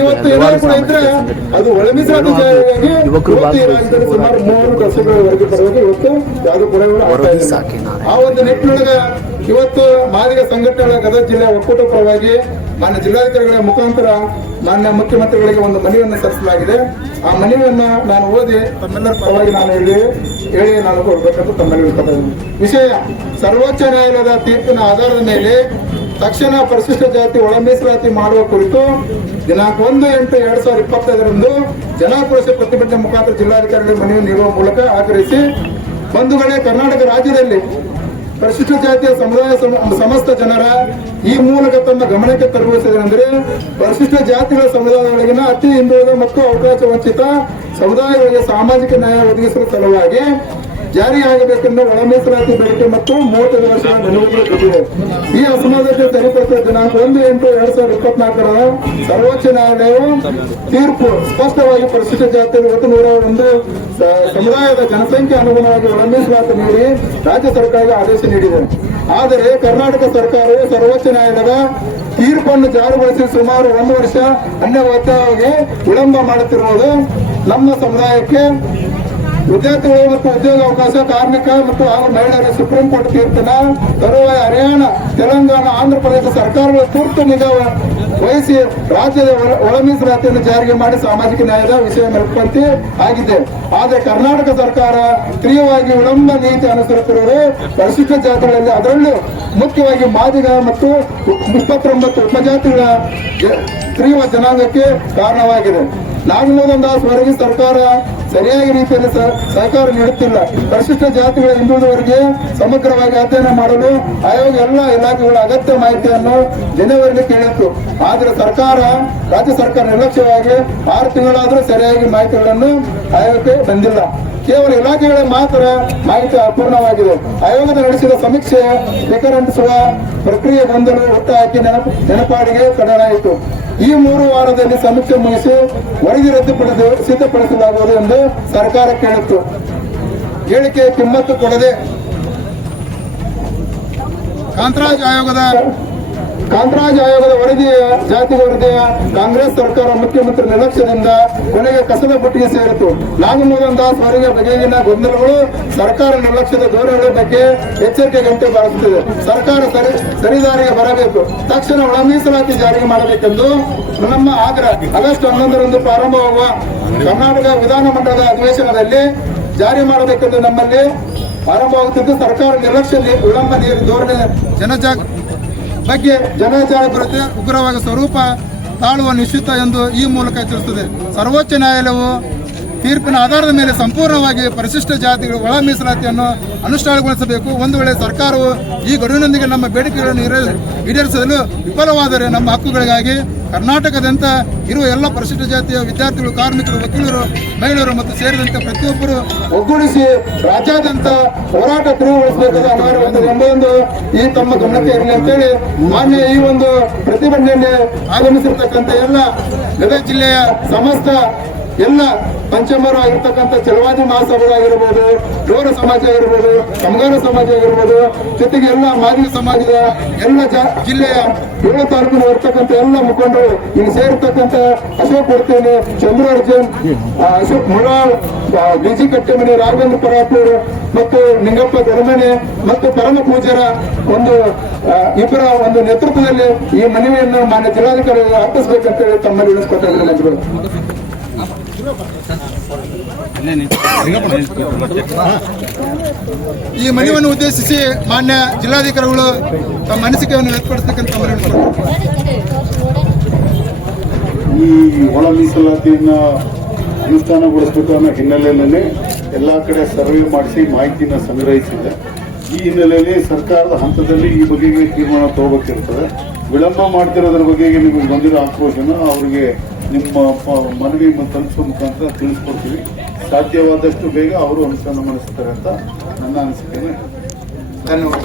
ಇವತ್ತು ಏನಾದ್ರು ಕೂಡ ಇದ್ರೆ ಅದು ಒಳಮೀಸಲಾತಿ ಜಾರಿಯಾಗಿ ಯುವಕರು ಇವತ್ತು ಈ ರಾಜ್ಯದಲ್ಲಿ ಸುಮಾರು ಮೂರು ದಶಕಗಳವರೆಗೆ ಬರುವಾಗ ಇವತ್ತು ಯಾವುದು ಸಾಕಿನಾರೆ. ಆ ಒಂದು ನಿಟ್ಟಿನೊಳಗ ಇವತ್ತು ಮಾದಿಗ ಸಂಘಟನೆಗಳ ಗದಗ ಜಿಲ್ಲೆ ಒಕ್ಕೂಟ ಪರವಾಗಿ ಮಾನ್ಯ ಜಿಲ್ಲಾಧಿಕಾರಿಗಳ ಮುಖಾಂತರ ಮಾನ್ಯ ಮುಖ್ಯಮಂತ್ರಿಗಳಿಗೆ ಒಂದು ಮನವಿಯನ್ನು ಸಲ್ಲಿಸಲಾಗಿದೆ ಆ ಮನವಿಯನ್ನು ನಾನು ಓದಿ ತಮ್ಮೆಲ್ಲರ ಪರವಾಗಿ ನಾನು ಹೇಳಿ ಹೇಳಿ ನಾನು ಕೊಡ್ಬೇಕಂತ ತಮ್ಮಲ್ಲಿ. ವಿಷಯ ಸರ್ವೋಚ್ಚ ನ್ಯಾಯಾಲಯದ ತೀರ್ಪಿನ ಆಧಾರದ ಮೇಲೆ ತಕ್ಷಣ ಪರಿಶಿಷ್ಟ ಜಾತಿ ಒಳ ಮೀಸಲಾತಿ ಮಾಡುವ ಕುರಿತು ದಿನಾಂಕ ಒಂದು ಎಂಟು ಎರಡ್ ಸಾವಿರದ ಇಪ್ಪತ್ತೈದರಂದು ಜನಾಕ್ರೋಶ ಪ್ರತಿಭಟನೆ ಮುಖಾಂತರ ಜಿಲ್ಲಾಧಿಕಾರಿಗಳ ಮನವಿ ನೀಡುವ ಮೂಲಕ ಆಗ್ರಹಿಸಿ ಬಂಧುಗಳೇ ಕರ್ನಾಟಕ ರಾಜ್ಯದಲ್ಲಿ ಪರಿಶಿಷ್ಟ ಜಾತಿಯ ಸಮುದಾಯ ಸಮ- ಸಮಸ್ತ ಜನರ ಈ ಮೂಲಕ ತಮ್ಮ ಗಮನಕ್ಕೆ ತರುವುದೇನೆಂದರೆ ಪರಿಶಿಷ್ಟ ಜಾತಿಗಳ ಸಮುದಾಯಗಳಿಗಿನ ಅತಿ ಹಿಂದುಳಿದ ಮತ್ತು ಅವಕಾಶ ವಂಚಿತ ಸಮುದಾಯಗಳಿಗೆ ಸಾಮಾಜಿಕ ನ್ಯಾಯ ಒದಗಿಸುವ ಸಲುವಾಗಿ ಜಾರಿಯಾಗಬೇಕೆಂದು ಒಳ ಮೀಸಲಾತಿ ಬೇಡಿಕೆ ಮತ್ತು ಮೂವತ್ತೈದು ವರ್ಷಗಳ ನಿಲುವುಗಳು ಬಂದಿದೆ ಈ ಅಸಮಾನತೆ ಸರಿಪಡಿಸುವ ದಿನಾಂಕ ಒಂದು ಎಂಟು ಎರಡ್ ಸಾವಿರದ ಇಪ್ಪತ್ನಾಲ್ಕರ ಸರ್ವೋಚ್ಚ ನ್ಯಾಯಾಲಯವು ತೀರ್ಪು ಸ್ಪಷ್ಟವಾಗಿ ಪರಿಶಿಷ್ಟ ಜಾತಿಯಲ್ಲಿ ಒಟ್ಟು ನೂರ ಒಂದು ಸಮುದಾಯದ ಜನಸಂಖ್ಯೆ ಅನುಗುಣವಾಗಿ ಒಳ ನೀಡಿ ರಾಜ್ಯ ಸರ್ಕಾರಕ್ಕೆ ಆದೇಶ ನೀಡಿದೆ. ಆದರೆ ಕರ್ನಾಟಕ ಸರ್ಕಾರವು ಸರ್ವೋಚ್ಚ ನ್ಯಾಯಾಲಯದ ತೀರ್ಪನ್ನು ಜಾರಿಗೊಳಿಸಿ ಸುಮಾರು ಒಂದು ವರ್ಷ ಅನ್ಯವಾದ್ಯವಾಗಿ ವಿಳಂಬ ಮಾಡುತ್ತಿರುವುದು ನಮ್ಮ ಸಮುದಾಯಕ್ಕೆ ವಿದ್ಯಾರ್ಥಿಗಳು ಮತ್ತು ಉದ್ಯೋಗಾವಕಾಶ ಕಾರ್ಮಿಕ ಮತ್ತು ಹಾಗೂ ಮಹಿಳೆಯರ ಸುಪ್ರೀಂ ಕೋರ್ಟ್ ತೀರ್ಪಿನ ತರುವಾಯ ಹರಿಯಾಣ, ತೆಲಂಗಾಣ, ಆಂಧ್ರ ಪ್ರದೇಶ ಸರ್ಕಾರಗಳು ತುರ್ತು ನಿಗಾ ವಹಿಸಿ ರಾಜ್ಯದ ಒಳ- ಮೀಸಲಾತಿಯನ್ನು ಜಾರಿಗೆ ಮಾಡಿ ಸಾಮಾಜಿಕ ನ್ಯಾಯದ ವಿಷಯ ಮೇಲ್ಪಂತಿ ಆಗಿದೆ ಆದರೆ ಕರ್ನಾಟಕ ಸರ್ಕಾರ ತೀವ್ರವಾಗಿ ವಿಳಂಬ ನೀತಿ ಅನುಸರಿಸಿರುವುದು ಪರಿಶಿಷ್ಟ ಜಾತಿಗಳಲ್ಲಿ, ಅದರಲ್ಲೂ ಮುಖ್ಯವಾಗಿ ಮಾದಿಗ ಮತ್ತು ಇಪ್ಪತ್ತೊಂಬತ್ತು ಉಪಜಾತಿಗಳ ತೀವ್ರ ಜನಾಂಗಕ್ಕೆ ಕಾರಣವಾಗಿದೆ. ನಾಗಮೋಹನ್ ದಾಸ್ ಸರ್ಕಾರ ಸರಿಯಾಗಿ ರೀತಿಯಲ್ಲಿ ಸಹಕಾರ ನೀಡುತ್ತಿಲ್ಲ. ಪರಿಶಿಷ್ಟ ಜಾತಿಗಳ ಹಿಂದುಳಿದವರಿಗೆ ಸಮಗ್ರವಾಗಿ ಅಧ್ಯಯನ ಮಾಡಲು ಆಯೋಗ ಎಲ್ಲ ಇಲಾಖೆಗಳ ಅಗತ್ಯ ಮಾಹಿತಿಯನ್ನು ಜನವರಿಗೆ ಕೇಳಿತ್ತು. ಆದರೆ ಸರ್ಕಾರ, ರಾಜ್ಯ ಸರ್ಕಾರ ನಿರ್ಲಕ್ಷ್ಯವಾಗಿ ಆರು ತಿಂಗಳಾದರೂ ಸರಿಯಾಗಿ ಮಾಹಿತಿಗಳನ್ನು ಆಯೋಗಕ್ಕೆ ಬಂದಿಲ್ಲ. ಕೇವಲ ಇಲಾಖೆಗಳ ಮಾತ್ರ ಮಾಹಿತಿ ಅಪೂರ್ಣವಾಗಿದೆ. ಆಯೋಗದ ನಡೆಸಿದ ಸಮೀಕ್ಷೆ ಸ್ವೀಕರಿಸುವ ಪ್ರಕ್ರಿಯೆ ಗೊಂದಲ ಹುಟ್ಟುಹಾಕಿ ನೆನಪು, ನೆನಪಾಡಿಗೆ ಕಡಲಾಯಿತು ಈ ಮೂರು ವಾರದಲ್ಲಿ ಸಮೀಕ್ಷೆ ಮುಗಿಸಿ ವರದಿ ರದ್ದುಪಡಿಸಿ ಸಿದ್ಧಪಡಿಸಲಾಗುವುದು ಎಂದು ಸರ್ಕಾರ ಕೇಳಿತ್ತು. ಹೇಳಿಕೆ ಕಿಮ್ಮತ್ತು ಕೊಡದೆ ಕಾಂತರಾಜ್ ಆಯೋಗದ ಕಾಂತರಾಜ್ ಆಯೋಗದ ವರದಿಯ ಜಾತಿ ವರದಿಯ ಕಾಂಗ್ರೆಸ್ ಸರ್ಕಾರ ಮುಖ್ಯಮಂತ್ರಿ ನಿರ್ಲಕ್ಷ್ಯದಿಂದ ಕೊನೆಗೆ ಕಸದ ಬುಟ್ಟಿಗೆ ಸೇರಿತು ನಾಗಮೋಹನ್ ದಾಸ್ ಅವರಿಗೆ ಬಗೆಗಿನ ಗೊಂದಲಗಳು ಸರ್ಕಾರ ನಿರ್ಲಕ್ಷ್ಯದ ಧೋರಣೆಗಳ ಬಗ್ಗೆ ಎಚ್ಚರಿಕೆ ಗಂಟೆ ಬರುತ್ತಿದೆ ಸರ್ಕಾರ ಸರಿ, ಸರಿದಾರಿಗೆ ಬರಬೇಕು. ತಕ್ಷಣ ಒಳ ಮೀಸಲಾತಿ ಜಾರಿಗೆ ಮಾಡಬೇಕೆಂದು ನಮ್ಮ ಆಗ್ರಹ. ಆಗಸ್ಟ್ ಹನ್ನೊಂದರಂದು ಪ್ರಾರಂಭವಾಗುವ ಕರ್ನಾಟಕ ವಿಧಾನಮಂಡಲದ ಅಧಿವೇಶನದಲ್ಲಿ ಜಾರಿ ಮಾಡಬೇಕೆಂದು ನಮ್ಮಲ್ಲಿ ಆರಂಭವಾಗುತ್ತಿದ್ದು, ಸರ್ಕಾರ ನಿರ್ಲಕ್ಷ್ಯ ವಿಳಂಬ ನೀರು ಧೋರಣೆ ಜನಜಾಗ ಬಗ್ಗೆ ಜನಜಾಗೃತಿ ಉಗ್ರವಾದ ಸ್ವರೂಪ ತಾಳುವ ನಿಶ್ಚಿತ ಎಂದು ಈ ಮೂಲಕ ತಿಳಿಸುತ್ತದೆ. ಸರ್ವೋಚ್ಚ ನ್ಯಾಯಾಲಯವು ತೀರ್ಪಿನ ಆಧಾರದ ಮೇಲೆ ಸಂಪೂರ್ಣವಾಗಿ ಪರಿಶಿಷ್ಟ ಜಾತಿಗಳ ಒಳ ಮೀಸಲಾತಿಯನ್ನು ಅನುಷ್ಠಾನಗೊಳಿಸಬೇಕು. ಒಂದು ವೇಳೆ ಸರ್ಕಾರವು ಈ ಗಡುವಿನೊಂದಿಗೆ ನಮ್ಮ ಬೇಡಿಕೆಗಳನ್ನು ಈಡೇ- ಈಡೇರಿಸಲು ವಿಫಲವಾದರೆ ನಮ್ಮ ಹಕ್ಕುಗಳಿಗಾಗಿ ಕರ್ನಾಟಕದಂತ ಇರುವ ಎಲ್ಲ ಪರಿಶಿಷ್ಟ ಜಾತಿಯ ವಿದ್ಯಾರ್ಥಿಗಳು, ಕಾರ್ಮಿಕರು, ವಕೀಲರು, ಮಹಿಳೆಯರು ಮತ್ತು ಸೇರಿದಂತೆ ಪ್ರತಿಯೊಬ್ಬರು ಒಗ್ಗೂಡಿಸಿ ರಾಜ್ಯಾದ್ಯಂತ ಹೋರಾಟ ತೀವ್ರಗೊಳಿಸಬೇಕಾದ ಎಂಬುದೊಂದು ಈ ತಮ್ಮ ಗಮನಕ್ಕೆ ಇರಲಿ ಅಂತೇಳಿ ಮಾನ್ಯ ಈ ಒಂದು ಪ್ರತಿಭಟನೆಯಲ್ಲಿ ಆಗಮಿಸಿರ್ತಕ್ಕಂಥ ಎಲ್ಲ ಗದಗ ಜಿಲ್ಲೆಯ ಸಮಸ್ತ ಎಲ್ಲ ಪಂಚಮರು ಆಗಿರ್ತಕ್ಕಂಥ ಚಲವಾದಿ ಮಹಾಸಭೆಗಳಾಗಿರ್ಬೋದು ಗೌರ ಸಮಾಜ ಆಗಿರ್ಬೋದು ಕಮಗಾರ ಸಮಾಜ ಆಗಿರ್ಬೋದು, ಜೊತೆಗೆ ಎಲ್ಲ ಮಾದಿ ಸಮಾಜದ ಎಲ್ಲ ಜಿಲ್ಲೆಯ ಏಳು ತಾಲೂಕಿನ ಇರ್ತಕ್ಕಂಥ ಎಲ್ಲ ಮುಖಂಡರು ಇಲ್ಲಿ ಸೇರಿರ್ತಕ್ಕಂಥ ಅಶೋಕ್ ಕೊಡ್ತೇನೆ ಚಂದ್ರ ಅರ್ಜುನ್ ಅಶೋಕ್ ಮುಳಾಳ್ ಬಿಜಿ ಕಟ್ಟೆಮನೆ, ರಾಘವೇಂದ್ರ ಪರಾಪುರ್ ಮತ್ತು ನಿಂಗಪ್ಪ ಧರ್ಮನೆ ಮತ್ತು ಪರಮ ಪೂಜರ ಒಂದು ಇಬ್ಬರ ಒಂದು ನೇತೃತ್ವದಲ್ಲಿ ಈ ಮನವಿಯನ್ನು ಮಾನ್ಯ ಜಿಲ್ಲಾಧಿಕಾರಿ ಅರ್ಪಿಸಬೇಕಂತೇಳಿ ತಮ್ಮಲ್ಲಿ ವಿಳಿಸ್ಕೊತಾ ಇದ್ದಾರೆ ಈ ಮನವಿಯನ್ನು ಉದ್ದೇಶಿಸಿ ಮಾನ್ಯ ಜಿಲ್ಲಾಧಿಕಾರಿಗಳು ತಮ್ಮ ಅನಿಸಿಕೆಯನ್ನು ವಿಳಿಸ್ಕೊಳ್ತಾರೆ. ಈ ಒಳ ಮೀಸಲಾತಿಯನ್ನ ಅನುಷ್ಠಾನಗೊಳಿಸಬೇಕು ಅನ್ನೋ ಹಿನ್ನೆಲೆಯಲ್ಲಿ ಎಲ್ಲ ಕಡೆ ಸರ್ವೆ ಮಾಡಿಸಿ ಮಾಹಿತಿಯನ್ನು ಸಂಗ್ರಹಿಸಿದೆ ಈ ಹಿನ್ನೆಲೆಯಲ್ಲಿ ಸರ್ಕಾರದ ಹಂತದಲ್ಲಿ ಈ ಬಗೆಗೆ ತೀರ್ಮಾನ ತಗೋಬೇಕಿರ್ತದೆ ವಿಳಂಬ ಮಾಡ್ತಿರೋದ್ರ ಬಗ್ಗೆ ನಿಮಗೆ ಬಂದಿರೋ ಆಕ್ರೋಶನ ಅವರಿಗೆ ನಿಮ್ಮ ಮನವಿ ತಲುಪಿಸೋ ಮುಖಾಂತರ ತಿಳಿಸ್ಕೊಡ್ತೀವಿ. ಸಾಧ್ಯವಾದಷ್ಟು ಬೇಗ ಅವರು ಅನುಷ್ಠಾನ ಮಾಡಿಸ್ತಾರೆ ಅಂತ ನನ್ನ ಅನಿಸಿಕೆನೆ. ಧನ್ಯವಾದ